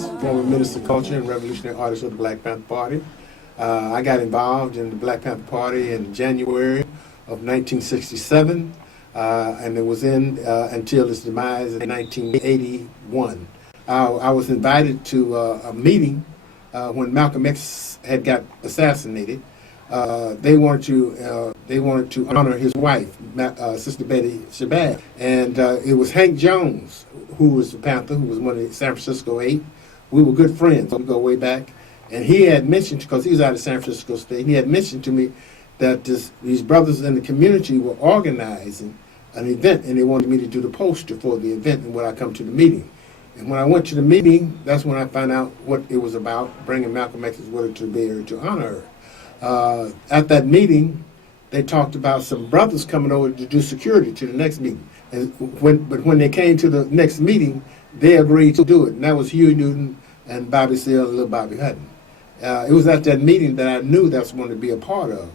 Davis, former Minister of Culture and Revolutionary Artist of the Black Panther Party. I got involved in the Black Panther Party in January of 1967, and it was in until its demise in 1981. I was invited to a meeting when Malcolm X had got assassinated. They wanted to honor his wife, Sister Betty Shabazz, and it was Hank Jones, who was the Panther, who was one of the San Francisco Eight. We were good friends. We go way back, and he had mentioned, because he was out of San Francisco State, he had mentioned to me that these brothers in the community were organizing an event, and they wanted me to do the poster for the event and when I come to the meeting. And when I went to the meeting, that's when I found out what it was about, bringing Malcolm X's widow to the Bay Area to honor her. At that meeting, they talked about some brothers coming over to do security to the next meeting. But when they came to the next meeting, they agreed to do it. And that was Huey Newton and Bobby Seale and little Bobby Hutton. It was at that meeting that I knew that's one to be a part of.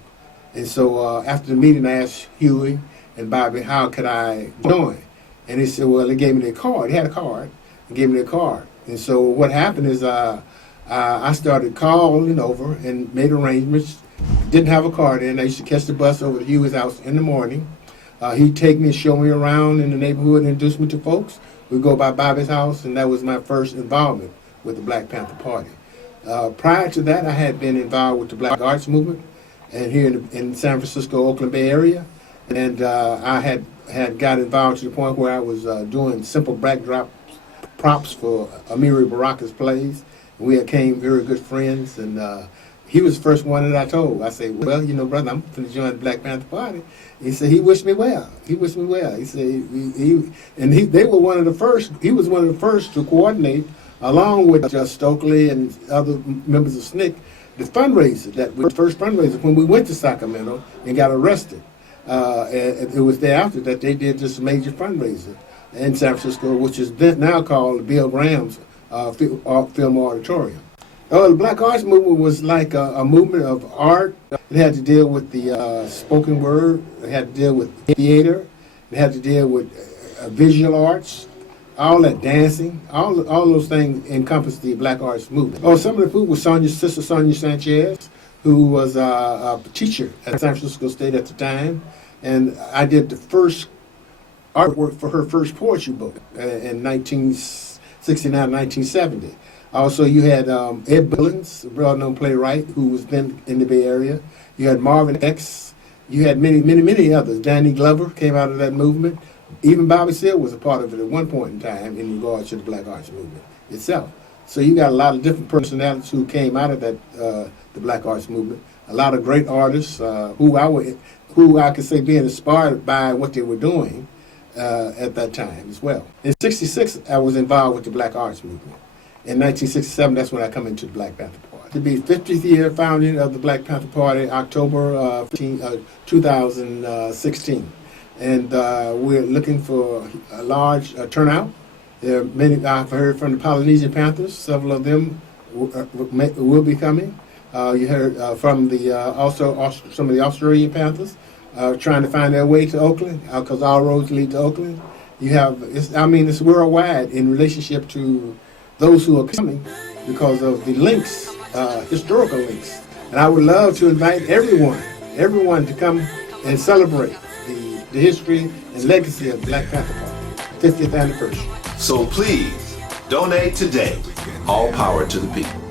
And so after the meeting, I asked Huey and Bobby, how could I join? And he said, well, they gave me their card. He had a card. They gave me their card. And so what happened is I started calling over and made arrangements. Didn't have a car then. I used to catch the bus over to Huey's house in the morning. He'd take me and show me around in the neighborhood and introduce me to folks. We'd go by Bobby's house, and that was my first involvement with the Black Panther Party. Prior to that, I had been involved with the Black Arts Movement and here in San Francisco, Oakland Bay Area. And I had got involved to the point where I was doing simple backdrop props for Emory Baraka's plays. We became very good friends, and he was the first one that I told. I said, well, you know, brother, I'm going to join the Black Panther Party. He said, he wished me well. He wished me well. He said, they were one of the first, he was one of the first to coordinate, along with Stokely and other members of SNCC, the fundraiser, the first fundraiser, when we went to Sacramento and got arrested. It was thereafter that they did this major fundraiser in San Francisco, which is now called Bill Graham's Film Auditorium. The Black Arts Movement was like a movement of art. It had to deal with the spoken word. It had to deal with theater. It had to deal with visual arts, all that dancing. All those things encompassed the Black Arts Movement. Some of the people was Sister Sonia Sanchez, who was a teacher at San Francisco State at the time. And I did the first artwork for her first poetry book in 1969, 1970. Also, you had Ed Billings, a well-known playwright who was then in the Bay Area. You had Marvin X. You had many others. Danny Glover came out of that movement. Even Bobby Seale was a part of it at one point in time in regards to the Black Arts Movement itself. So you got a lot of different personalities who came out of that the Black Arts Movement. A lot of great artists who I could say being inspired by what they were doing at that time as well. In '66, I was involved with the Black Arts Movement. In 1967, that's when I come into the Black Panther Party. To be 50th year founding of the Black Panther Party, October 2016. And we're looking for a large turnout. There are many, I've heard from the Polynesian Panthers, several of them will be coming. You heard from also some of the Australian Panthers trying to find their way to Oakland, because all roads lead to Oakland. You have, it's worldwide in relationship to those who are coming because of the links, historical links. And I would love to invite everyone to come and celebrate the history and legacy of Black Panther Party, 50th anniversary. So please, donate today. All power to the people.